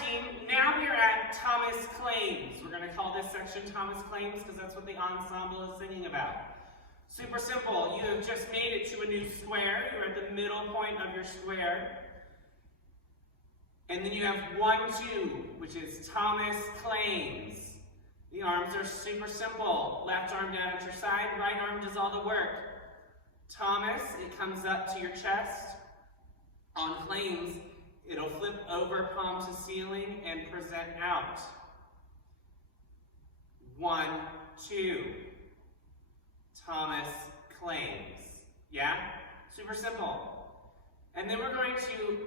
team, now we're at Thomas Claims. We're going to call this section Thomas Claims because that's what the ensemble is singing about. Super simple. You have just made it to a new square. You're at the middle point of your square. And then you have 1, 2, which is Thomas Claims. The arms are super simple. Left arm down at your side, right arm does all the work. Thomas, it comes up to your chest. On Claims, it'll flip over palm to ceiling and present out. 1, 2. Thomas Claims. Yeah? Super simple. And then we're going to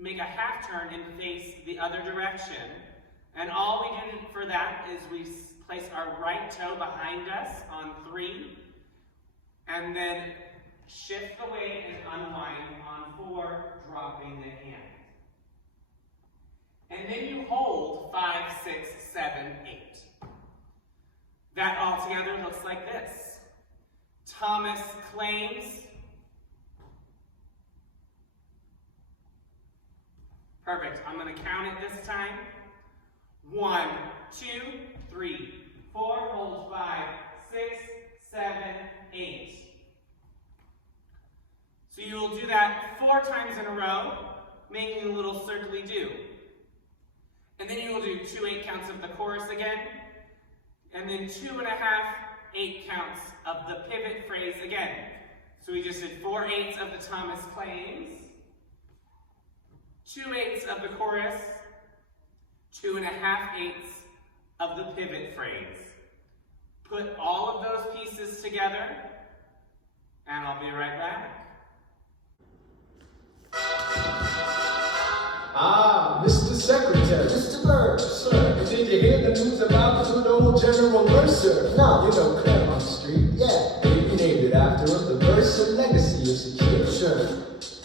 make a half turn and face the other direction. And all we do for that is we place our right toe behind us on 3, and then shift the weight and unwind on 4, dropping the hand. And then you hold 5, 6, 7, 8. That all together looks like this. Thomas Claims. Perfect. I'm going to count it this time. 1, 2, 3, 4, hold 5, 6, 7, 8. So you will do that 4 times in a row, making a little circly do. And then you will do 2 8 counts of the chorus again, and then 2.5 8 counts of the pivot phrase again. So we just did 4 8s of the Thomas Claims, 2 8s of the chorus, 2.5 8s of the pivot phrase. Put all of those pieces together, and I'll be right back. Ah, Mr. Secretary. Mr. Bird, sir. And did you hear the news about the good old General Mercer? No. You know Claremont Street? Yeah. He named it after him. The Mercer legacy is secure. Sure.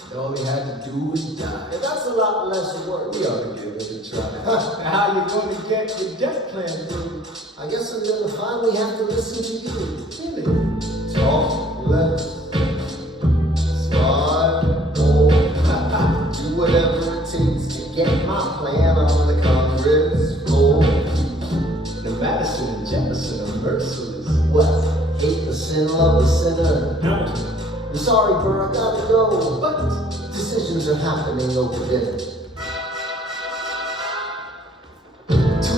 And all he had to do was die. Yeah, that's a lot less work. We ought to give it a try. Now, how you going to get your death plan through? I guess I'm going to finally have to listen to you. Really? Talk, left, smart, bold. Do whatever it takes to get my plan on the Congress floor. The Madison and Jefferson are merciless. What? Hate the sin, love the sinner. No. I'm sorry, Burr, I gotta go. But Decisions are happening over dinner. 2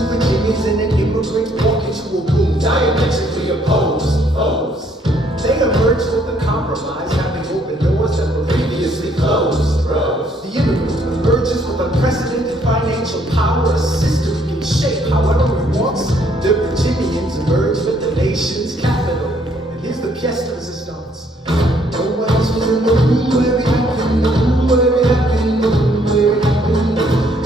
Virginians and an immigrant walk into a room diametrically opposed foes. They emerged with a compromise, having opened doors that were previously closed. The immigrant emerges with unprecedented financial power, a system he can shape however he wants. The Virginians emerge with the nation's capital. And here's the pièce de résistance. No one else was in the room where it happened, the room where it happened, the room where it happened.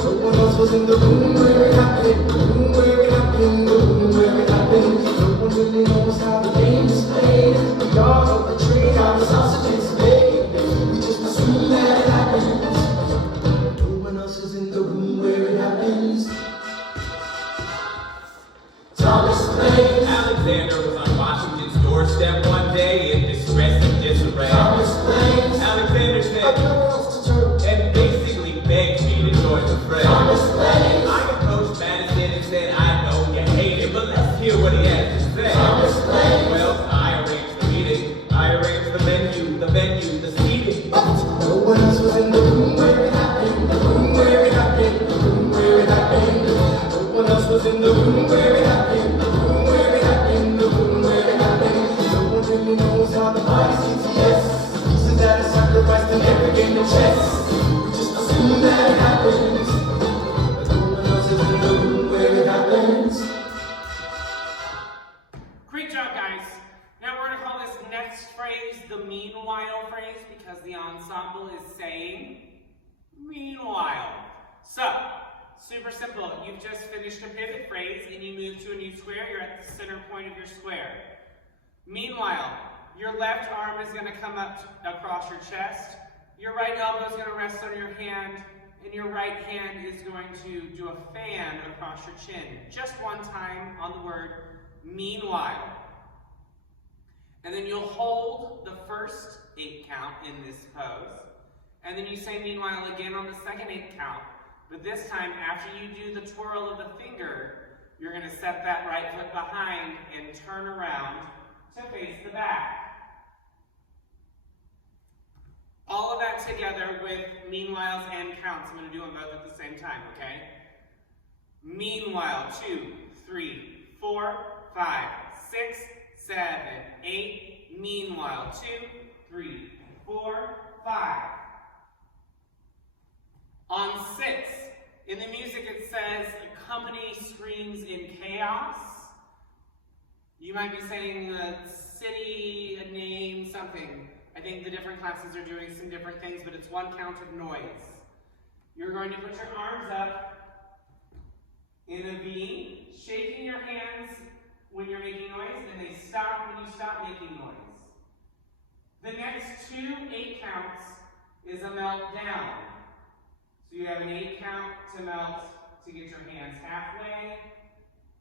No one else was in the room where it happened, the room where it happened, the room where it happened. No one really knows how the game is played. The yard of the train, how the sausage is made. We just assume that it happens. No one else is in the room where it happens. Thomas Claims. Alexander was on Washington's doorstep one day in distress and disarray. Thomas Claims. Alexander I've said, nowhere else to turn. and basically begged me to join the fray. Thomas Claims. I approached Madison and said, I know you hate him, but let's hear what he has to say. Thomas Claims. Well, I arranged the meeting. I arranged the venue, the seating. But No one else was in the room where it happened, the room where it happened, the room where it happened. No one else was in the room where it happened, the room where it happened, the room where it happened. No one really knows how the body CTS. Pieces that are sacrificed and never get no chest. We just assume that it happens, but no one else is in the room where it happens. Great job, guys. Now we're going to call this next phrase the meanwhile phrase because the ensemble is saying meanwhile. So, super simple. You've just finished a pivot phrase and you move to a new square. You're at the center point of your square. Meanwhile, your left arm is going to come up across your chest. Your right elbow is going to rest on your hand, and your right hand is going to do a fan across your chin. Just one time on the word meanwhile. And then you'll hold the first 8 count in this pose. And then you say meanwhile again on the second 8 count. But this time, after you do the twirl of the finger, you're going to set that right foot behind and turn around to face the back. All of that together with meanwhiles and counts. I'm going to do them both at the same time, okay? Meanwhile, 2, 3, 4, 5, 6, 7, 8. Meanwhile, 2, 3, 4, 5. On 6, in the music it says, accompany screams in chaos. You might be saying a city, a name, something. I think the different classes are doing some different things, but it's one count of noise. You're going to put your arms up in a V, shaking your hands when you're making noise, and they stop when you stop making noise. The next 2 8 counts is a melt down. So you have an 8 count to melt to get your hands halfway,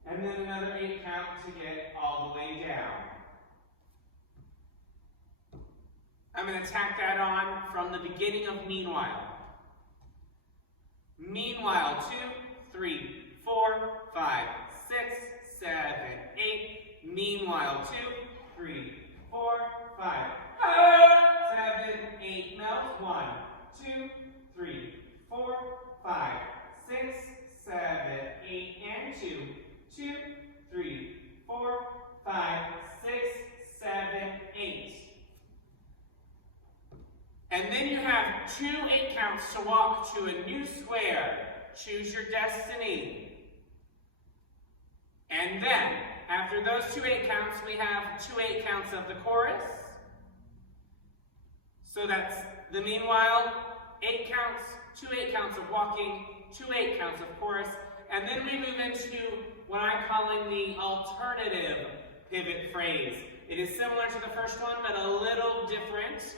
and then another 8 count to get all the way down. I'm going to tack that on from the beginning of meanwhile. Meanwhile, 2, 3, 4, 5, 6, 7, 8. Meanwhile, 2, 3, 4, 5, 7, 8. Melt. 1, 2, 3, 4, 5, 6, 7, 8, and 2, 2, 3, 4, 5, 6, 7, 8. And then you have 2 8 counts to walk to a new square. Choose your destiny. And then, after those 2 8 counts, we have 2 8 counts of the chorus. So that's the meanwhile, 8 counts, 2 8 counts of walking, 2 8 counts of chorus, and then we move into what I'm calling the alternative pivot phrase. It is similar to the first one, but a little different.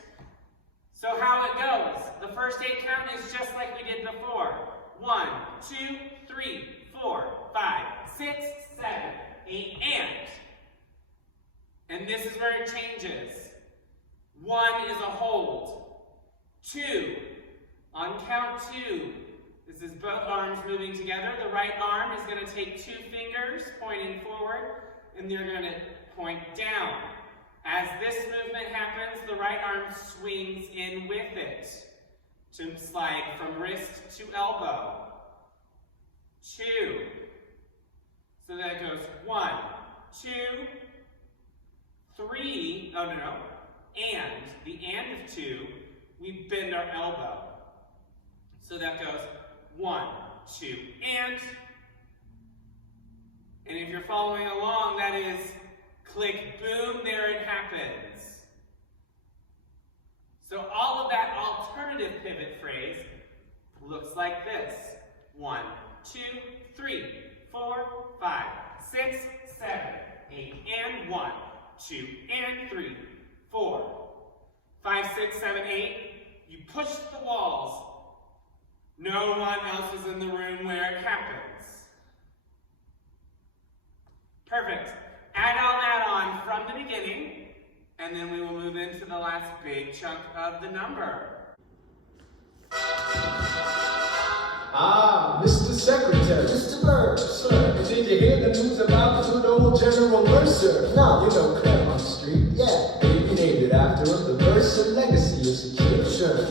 So how it goes, the first 8 count is just like we did before. 1, 2, 3, 4, 5, 6, 7, 8, and this is where it changes. 1 is a hold. 2, on count 2, this is both arms moving together. The right arm is going to take 2 fingers pointing forward, and they're going to point down. As this movement happens, the right arm swings in with it to slide from wrist to elbow. 2. So that goes 1, 2, 3, oh no, and the and of 2, we bend our elbow. So that goes 1, 2, and if you're following along, that is click, boom, there it happens. So all of that alternative pivot phrase looks like this. 1, 2, 3, 4, 5, 6, 7, 8, and 1, 2, and 3, 4, 5, 6, 7, 8. You push the walls. No one else is in the room where it happens. Perfect. Add all that on from the beginning, and then we will move into the last big chunk of the number. Ah, Mr. Secretary. Mr. Bird, sir. Did you hear the news about the good old General Mercer? No. You know, Claremont Street. Yeah. We named it after him. The Mercer legacy is secure. Sure.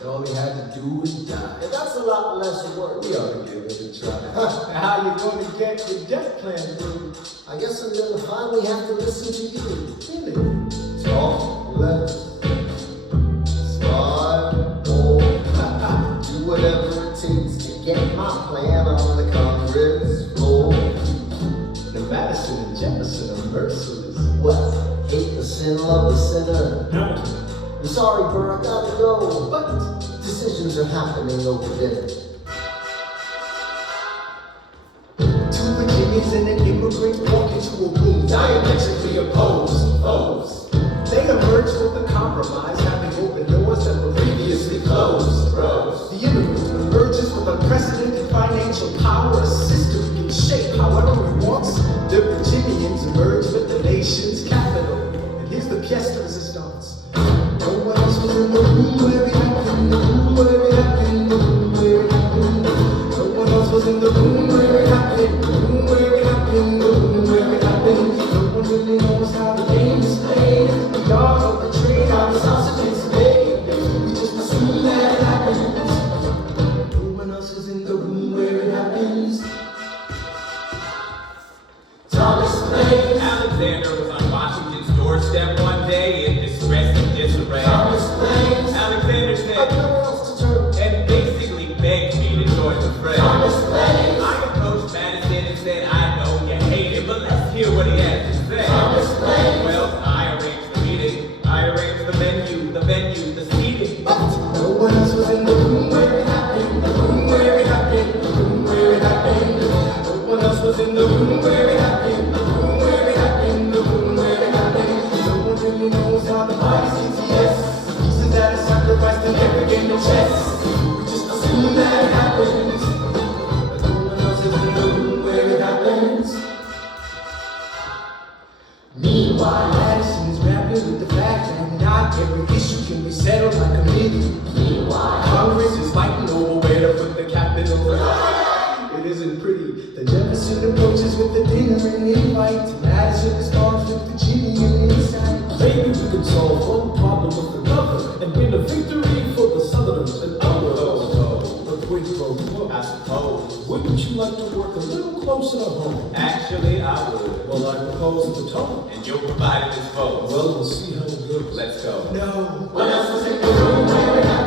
And all he had to do was die. Yeah, that's a lot less work. We ought to give it a try. Now, how you going to get your death plan through? I guess I'm gonna finally have to listen to you. Really? Talk, left, smart, bold. Do whatever it takes to get my plan on the Congress floor. The Madison and Jefferson are merciless. Well, hate the sin, love the sinner. No. I'm sorry, Burr, I gotta go. But Decisions are happening over dinner. two Virginians and an immigrant walk into a room diametrically opposed foes. They emerged with a compromise, having opened doors that were previously closed. The immigrant emerges with unprecedented financial power, a system he can shape however he wants. The Virginians emerge with the nation's capital. And here's the pièce de resistance. No one else was in the room where it happened, the room where it happened, the room where it happened. say? Promised land. Well, I arranged the meeting. I arranged the venue, the seating. But no one else was in the room where it happened. The room where it happened. The room where it happened. No one else was in the room where it happened. The room where it happened. The room where it happened. No one really knows how the body CTS. Pieces that are sacrificed and never get no chest. We just assume that it happens. But no one else is in the room where it happens. Meanwhile, Madison is grappling with the fact that not every issue can be settled by committee. Meanwhile, Congress is fighting over where to put the capital. It isn't pretty. The Jefferson approaches with the dinner and invite. Madison starts with the genie and insight. Maybe we could solve one problem with the government and win a victory for the Southerners and others. But wait, folks, I suppose. wouldn't you like to work a little closer to home? Actually, I would. Well, I propose the tone. And you're providing this vote. Well, we'll see how it goes. Let's go. No one else was in the room where it happened.